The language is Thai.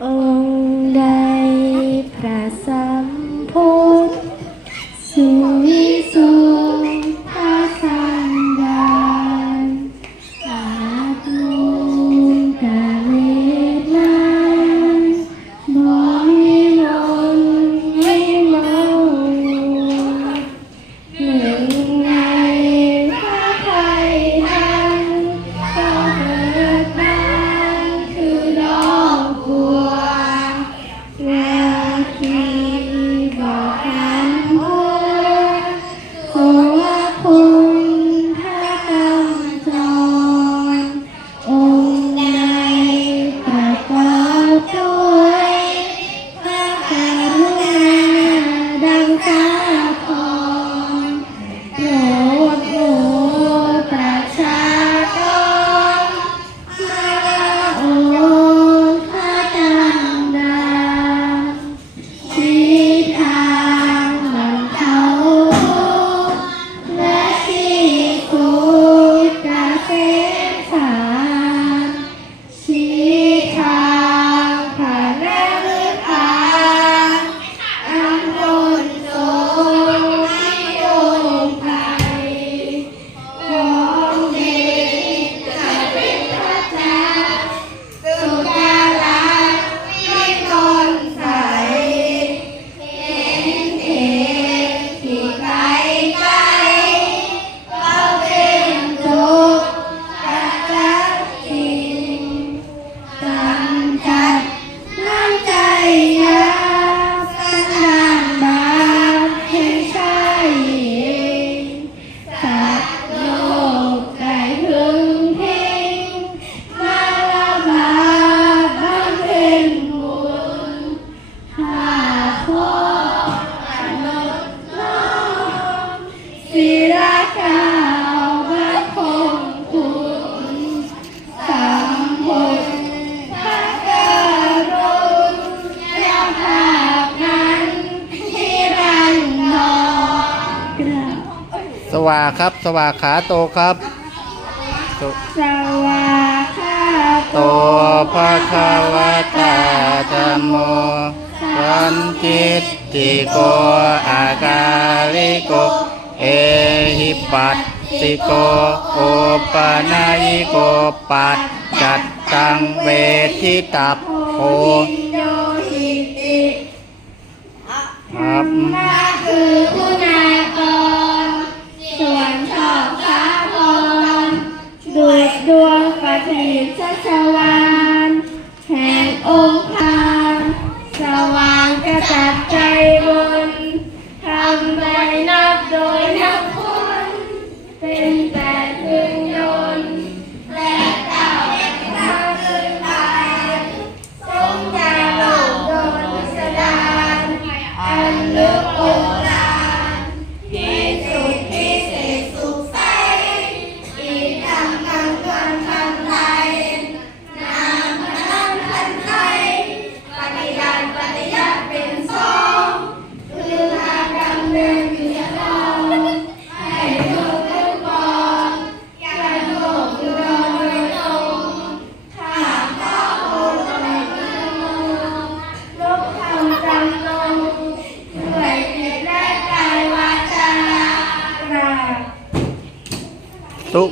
嗯。 วาครับ สวาขาโตครับสุสวาคาโตภะคะวะตาธัมโมสันจิตติโกอากาลิโก เอหิปัสสิโกโอปนายิโกปัจจัตตังเวทิตัพโพโยหิติครับมาคือ งประทีปชัชวานแห่งองค์พานสว่างกระจัดใจบุญทำโดยนับโดยนับคนเป็นแต่พึงยนต์และเต่าทางคืนไปทรงจาโลกโดนพิสดารอันลึก แ